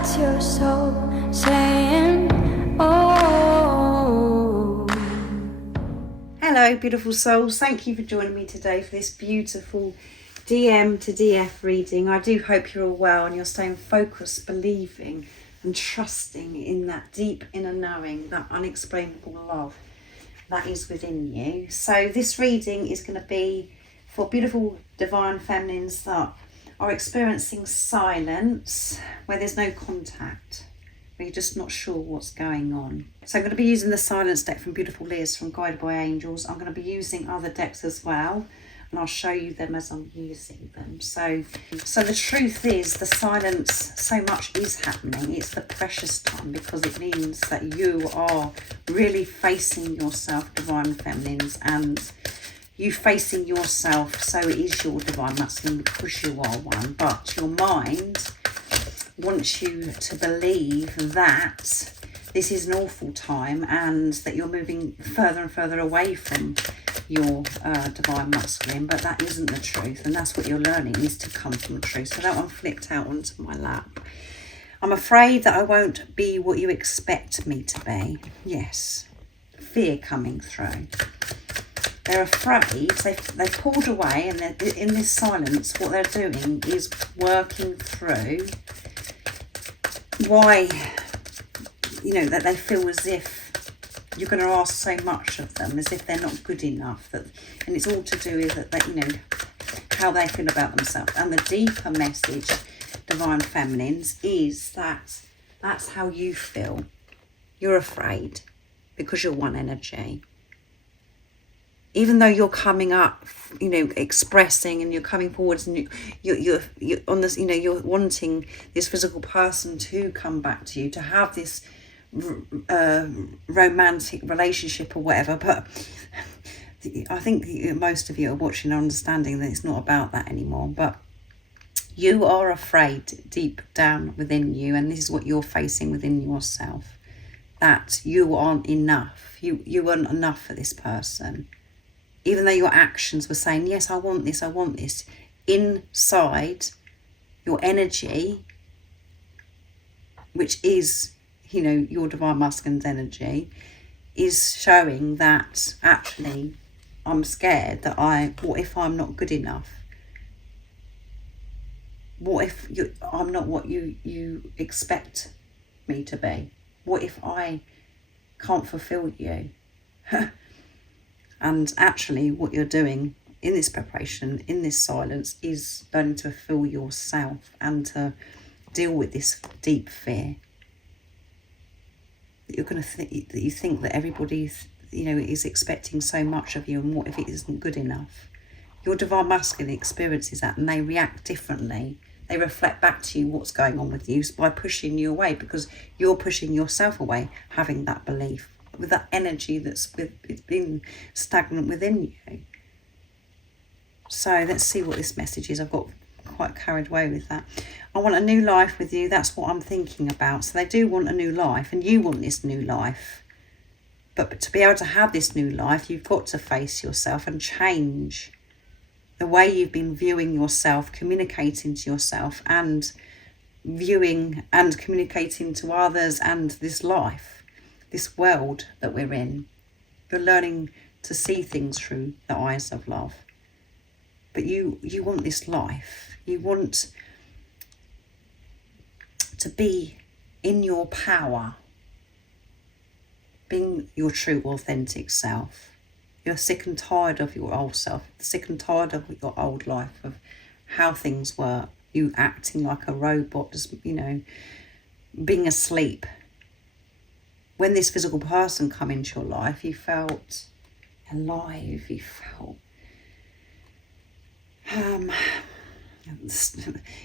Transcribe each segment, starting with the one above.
That's your soul saying, oh. Hello, beautiful souls. Thank you for joining me today for this beautiful DM to DF reading. I do hope you're all well and you're staying focused, believing and trusting in that deep inner knowing, that unexplainable love that is within you. So this reading is going to be for beautiful divine feminines that are experiencing silence where there's no contact, where you're just not sure what's going on. So I'm going to be using the silence deck from Beautiful Liz from Guided by Angels. I'm going to be using other decks as well, and I'll show you them as I'm using them. So the truth is, the silence, so much is happening. It's the precious time, because it means that you are really facing yourself, divine feminines, and you facing yourself. So it is your divine masculine because you are one, but your mind wants you to believe that this is an awful time and that you're moving further and further away from your divine masculine, but that isn't the truth, and that's what you're learning is to come from the truth. So that one flipped out onto my lap. I'm afraid that I won't be what you expect me to be. Yes, fear coming through. They're afraid, they've pulled away, and they're in this silence. What they're doing is working through why, that they feel as if you're going to ask so much of them, as if they're not good enough. And it's all to do with that, how they feel about themselves. And the deeper message, divine feminines, is that that's how you feel. You're afraid because you're one energy. Even though you're coming up, expressing, and you're coming forwards, and you're on this, you're wanting this physical person to come back to you, to have this romantic relationship or whatever. But I think most of you are watching and understanding that it's not about that anymore. But you are afraid deep down within you, and this is what you're facing within yourself, that you aren't enough. You aren't enough for this person. Even though your actions were saying, yes, I want this, inside your energy, which is, your divine masculine's energy, is showing that actually I'm scared that what if I'm not good enough? What if I'm not what you expect me to be? What if I can't fulfill you? And actually what you're doing in this preparation, in this silence, is learning to fulfill yourself and to deal with this deep fear. That you're going to think that you think that everybody, is expecting so much of you, and what if it isn't good enough? Your divine masculine experiences that, and they react differently. They reflect back to you what's going on with you by pushing you away, because you're pushing yourself away, having that belief, with that energy it's been stagnant within you. So let's see what this message is. I've got quite carried away with that. I want a new life with you. That's what I'm thinking about. So they do want a new life, and you want this new life. But to be able to have this new life, you've got to face yourself and change the way you've been viewing yourself, communicating to yourself, and viewing and communicating to others, and this life, this world that we're in. You're learning to see things through the eyes of love. But you want this life. You want to be in your power, being your true, authentic self. You're sick and tired of your old self, sick and tired of your old life, of how things were, you acting like a robot, just, being asleep. When this physical person come into your life, you felt alive, you felt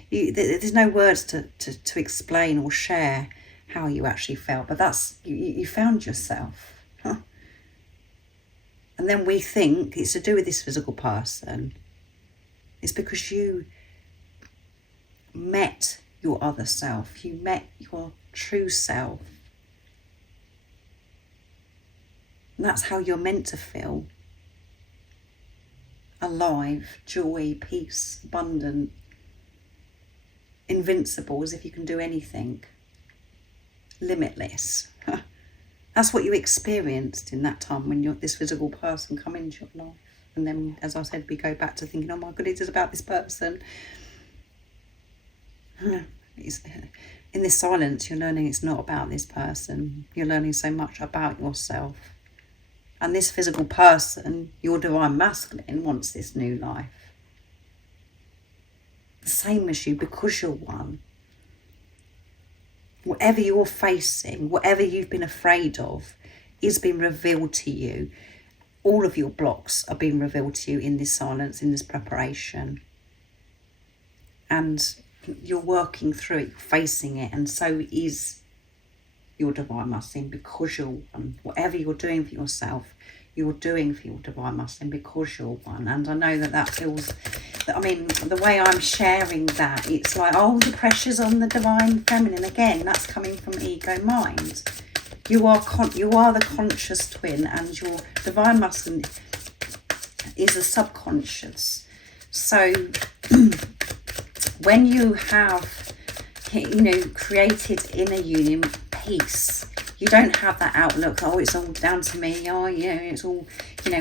there's no words to explain or share how you actually felt, but that's you found yourself. And then we think it's to do with this physical person. It's because you met your other self, you met your true self. And that's how you're meant to feel. Alive, joy, peace, abundant, invincible, as if you can do anything. limitless. That's what you experienced in that time when this physical person come into your life. And then, as I said, we go back to thinking, oh my God, it is about this person. In this silence, you're learning it's not about this person. You're learning so much about yourself. And this physical person, your divine masculine, wants this new life. The same as you, because you're one. Whatever you're facing, whatever you've been afraid of, is being revealed to you. All of your blocks are being revealed to you in this silence, in this preparation. And you're working through it, facing it, and so is your divine masculine, because you're one. Whatever you're doing for yourself, you're doing for your divine masculine because you're one. And I know that feels, I mean, the way I'm sharing that, it's like, oh, the pressure's on the divine feminine. Again, that's coming from ego mind. You are the conscious twin, and your divine masculine is a subconscious. So when you have, created inner union, peace, you don't have that outlook, oh, it's all down to me, oh, yeah, it's all,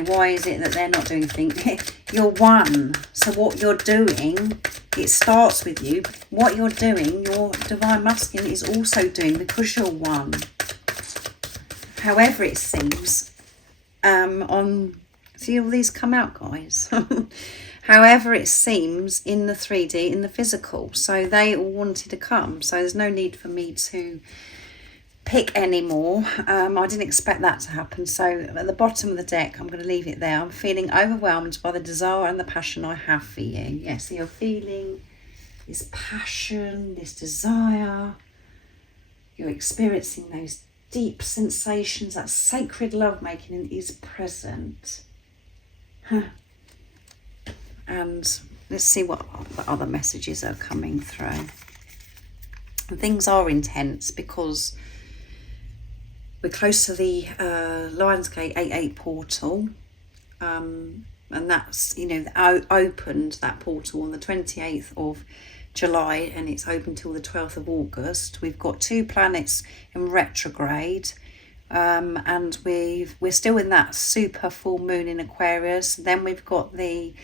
why is it that they're not doing anything? You're one. So what you're doing, it starts with you. What you're doing, your divine masculine is also doing, because you're one. However it seems, see all these come out, guys. However it seems in the 3D, in the physical. So they all wanted to come. So there's no need for me to pick anymore. I didn't expect that to happen. So at the bottom of the deck, I'm going to leave it there. I'm feeling overwhelmed by the desire and the passion I have for you. Yes, so you're feeling this passion, this desire. You're experiencing those deep sensations. That sacred lovemaking is present. And let's see what other messages are coming through. And things are intense because we're close to the Lionsgate 8-8 portal. And that's, opened that portal on the 28th of July, and it's open till the 12th of August. We've got 2 planets in retrograde. And we're still in that super full moon in Aquarius. Then we've got the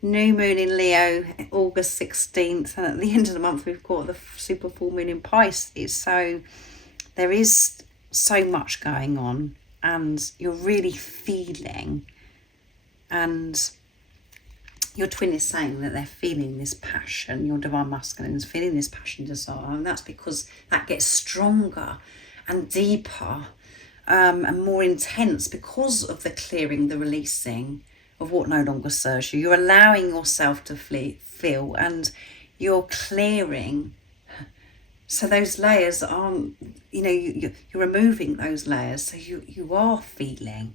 new moon in Leo, August 16th, and at the end of the month we've got the super full moon in Pisces. So there is so much going on, and you're really feeling, and your twin is saying that they're feeling this passion. Your divine masculine is feeling this passion, desire, and that's because that gets stronger and deeper and more intense because of the clearing, the releasing of what no longer serves you. You're allowing yourself to feel, and you're clearing. So those layers aren't, you're removing those layers. So you are feeling.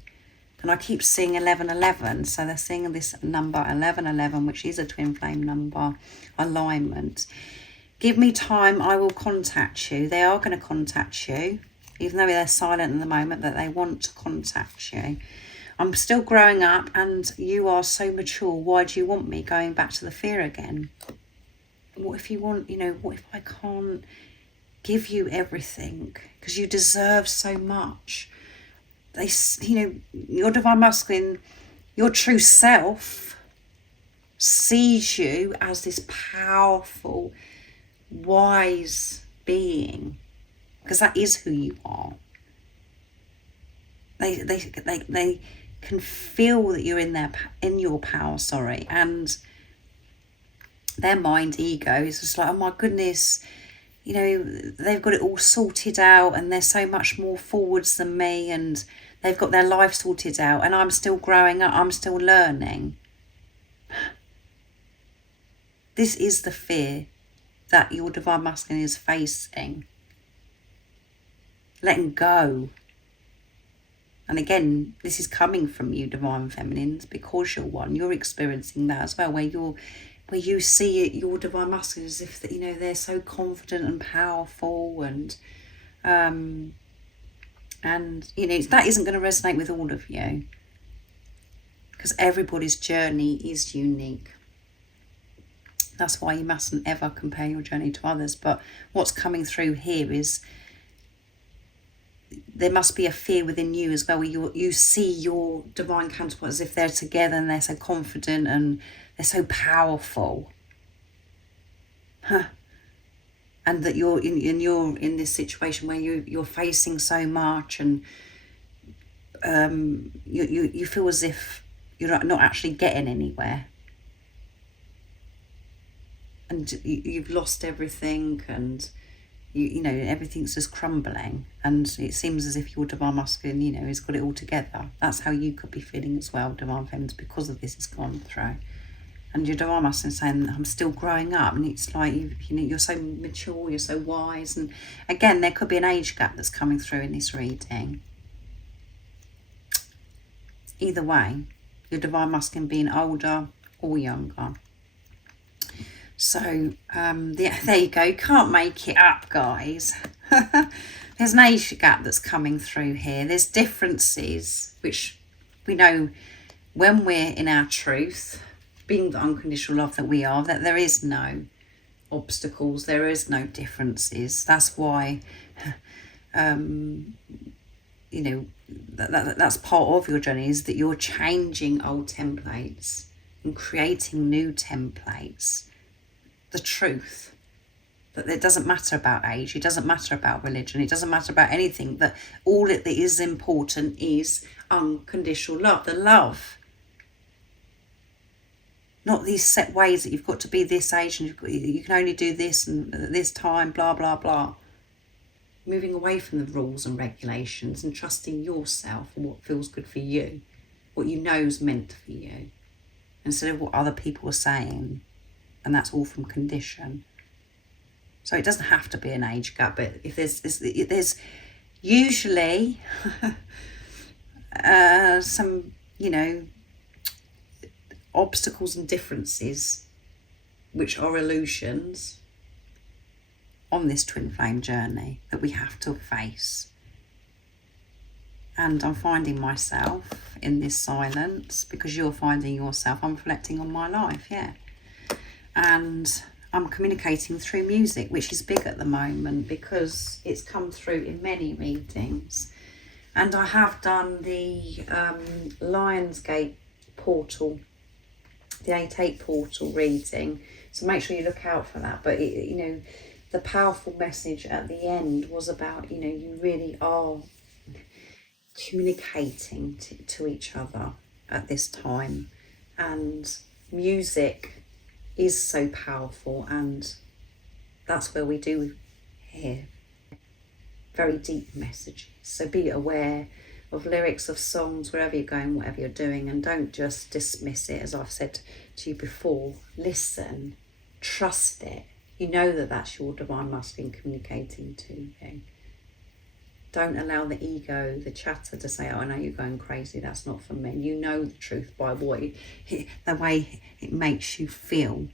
And I keep seeing 1111. So they're seeing this number 1111, which is a twin flame number alignment. Give me time, I will contact you. They are going to contact you, even though they're silent at the moment, that they want to contact you. I'm still growing up, and you are so mature. Why do you want me going back to the fear again? What if you want, what if I can't give you everything? Because you deserve so much. Your divine masculine, your true self, sees you as this powerful, wise being, because that is who you are. They can feel that you're in your power, and their mind, ego, is just like, oh my goodness, they've got it all sorted out, and they're so much more forwards than me, and they've got their life sorted out, and I'm still growing up, I'm still learning. This is the fear that your divine masculine is facing. Letting go. And again, this is coming from you, divine feminines, because you're one. You're experiencing that as well, where you see it, your divine masculine, as if they're so confident and powerful, and that isn't going to resonate with all of you, because everybody's journey is unique. That's why you mustn't ever compare your journey to others. But what's coming through here is there must be a fear within you as well, where you see your divine counterpart as if they're together and they're so confident and they're so powerful. And that you're in this situation where you're facing so much, and you feel as if you're not actually getting anywhere, and you've lost everything, and you know everything's just crumbling, and it seems as if your divine masculine, you know, has got it all together. That's how you could be feeling as well, divine feminines, because of this has gone through. And your divine masculine saying, I'm still growing up, and it's like, you know, you're so mature, you're so wise. And again, there could be an age gap that's coming through in this reading. Either way, your divine masculine being older or younger. So there you go. You can't make it up, guys. There's an age gap that's coming through here. There's differences, which we know when we're in our truth, being the unconditional love that we are, that there is no obstacles, there is no differences. That's why, you know, that's part of your journey, is that you're changing old templates and creating new templates. The truth that it doesn't matter about age, it doesn't matter about religion, it doesn't matter about anything, that all that is important is unconditional love, the love. Not these set ways that you've got to be this age and you can only do this and at this time, blah, blah, blah. Moving away from the rules and regulations and trusting yourself and what feels good for you, what you know is meant for you, instead of what other people are saying. And that's all from condition. So it doesn't have to be an age gap, but if there's usually some, you know, obstacles and differences which are illusions on this twin flame journey that we have to face. And I'm finding myself in this silence because you're finding yourself. I'm reflecting on my life, yeah. And I'm communicating through music, which is big at the moment because it's come through in many readings. And I have done the Lionsgate portal, the 8/8 portal reading. So make sure you look out for that. But, you know, the powerful message at the end was about, you know, you really are communicating to each other at this time. And music is so powerful, and that's where we do hear very deep messages. So be aware of lyrics of songs wherever you're going, whatever you're doing, and don't just dismiss it. As I've said to you before, listen, trust it. You know that that's your divine masculine communicating to you. Don't allow the ego, the chatter to say, oh, I know you're going crazy, that's not for me. You know the truth by the way it makes you feel.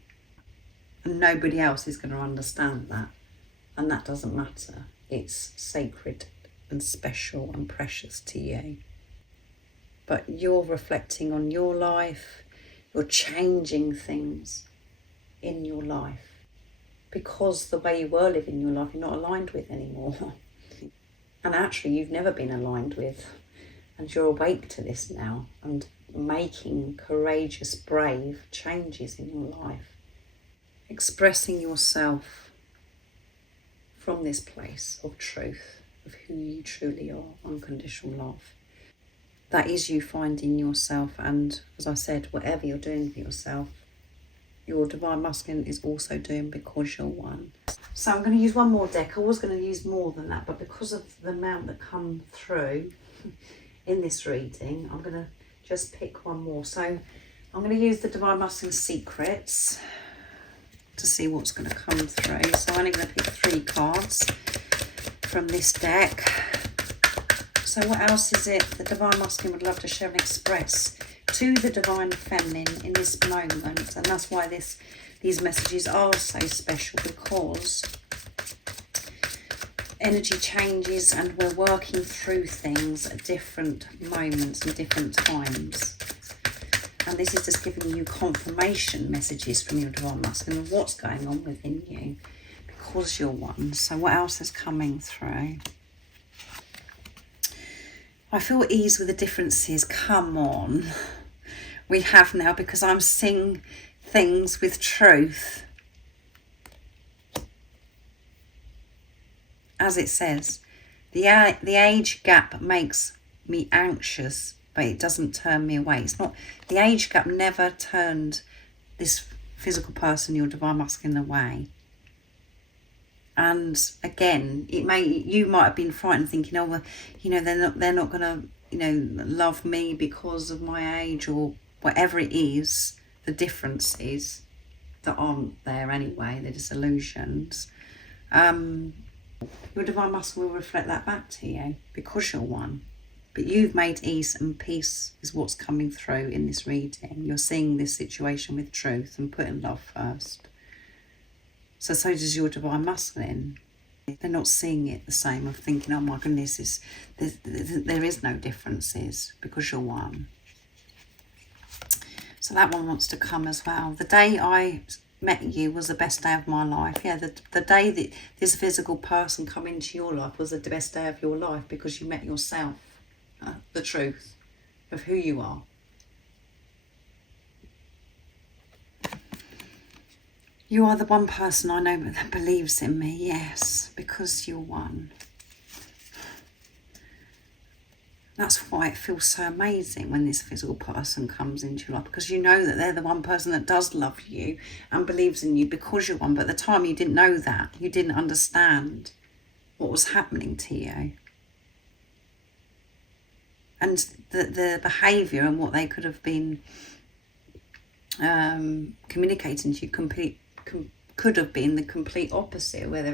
And nobody else is going to understand that. And that doesn't matter. It's sacred and special and precious to you. But you're reflecting on your life. You're changing things in your life. Because the way you were living your life, you're not aligned with anymore. And actually you've never been aligned with, and you're awake to this now and making courageous, brave changes in your life. Expressing yourself from this place of truth, of who you truly are, unconditional love. That is you finding yourself, and as I said, whatever you're doing for yourself, your divine masculine is also doing because you're one. So I'm going to use one more deck. I was going to use more than that, but because of the amount that come through in this reading, I'm going to just pick one more. So I'm going to use the Divine Masculine Secrets to see what's going to come through. So I'm only going to pick 3 cards from this deck. So what else is it the Divine Masculine would love to share and express to the Divine Feminine in this moment? And that's why these messages are so special, because energy changes and we're working through things at different moments and different times. And this is just giving you confirmation messages from your Divine Masculine of what's going on within you, because you're one. So what else is coming through? I feel ease with the differences. Come on. We have now, because I'm seeing things with truth. As it says, the age gap makes me anxious, but it doesn't turn me away. It's not, the age gap never turned this physical person, your divine masculine, away. And again, you might have been frightened, thinking, oh, well, you know, they're not gonna, you know, love me because of my age, or whatever it is. The differences that aren't there anyway, the disillusions. Your divine masculine will reflect that back to you, because you're one. But you've made ease, and peace is what's coming through in this reading. You're seeing this situation with truth and putting love first. So does your divine masculine. They're not seeing it the same, of thinking, oh my goodness, there is no differences, because you're one. So that one wants to come as well. The day I met you was the best day of my life. Yeah, the day that this physical person come into your life was the best day of your life, because you met yourself, the truth of who you are. You are the one person I know that believes in me, yes, because you're one. That's why it feels so amazing when this physical person comes into your life, because you know that they're the one person that does love you and believes in you, because you're one. But at the time you didn't know that. You didn't understand what was happening to you. And the behaviour and what they could have been communicating to you could have been the complete opposite, where they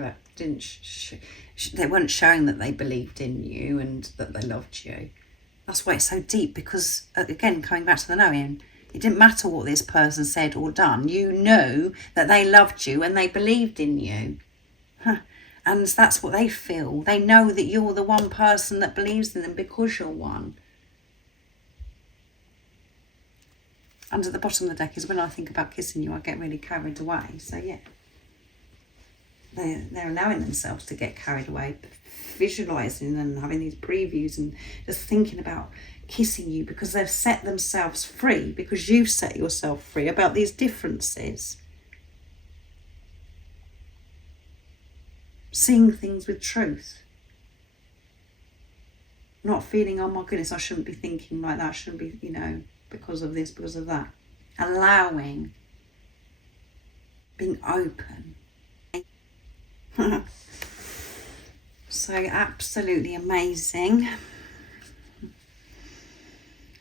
weren't showing that they believed in you and that they loved you. That's why it's so deep, because again, coming back to the knowing, it didn't matter what this person said or done. You knew that they loved you and they believed in you. And that's what they feel. They know that you're the one person that believes in them, because you're one. Under the bottom of the deck is, when I think about kissing you, I get really carried away. So yeah, they're allowing themselves to get carried away, visualising and having these previews and just thinking about kissing you, because they've set themselves free, because you've set yourself free about these differences. Seeing things with truth. Not feeling, oh my goodness, I shouldn't be thinking like that, I shouldn't be, you know, because of this, because of that. Allowing. Being open. So absolutely amazing.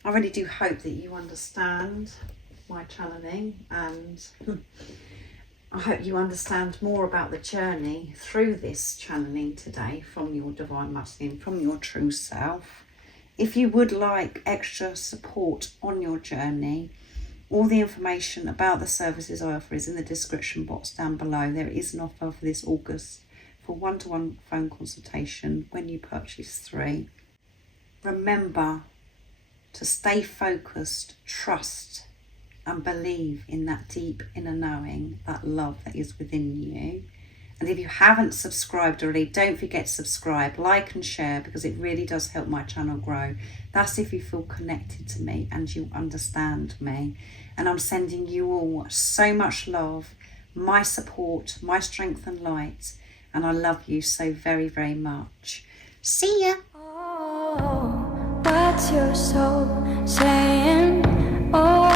I really do hope that you understand my channeling, and I hope you understand more about the journey through this channeling today from your divine masculine, from your true self. If you would like extra support on your journey, all the information about the services I offer is in the description box down below. There is an offer for this August for one-to-one phone consultation when you purchase 3. Remember to stay focused, trust and believe in that deep inner knowing, that love that is within you. And if you haven't subscribed already, don't forget to subscribe, like and share, because it really does help my channel grow. That's if you feel connected to me and you understand me. And I'm sending you all so much love, my support, my strength and light. And I love you so very, very much. See ya. Oh, what's your soul saying? Oh.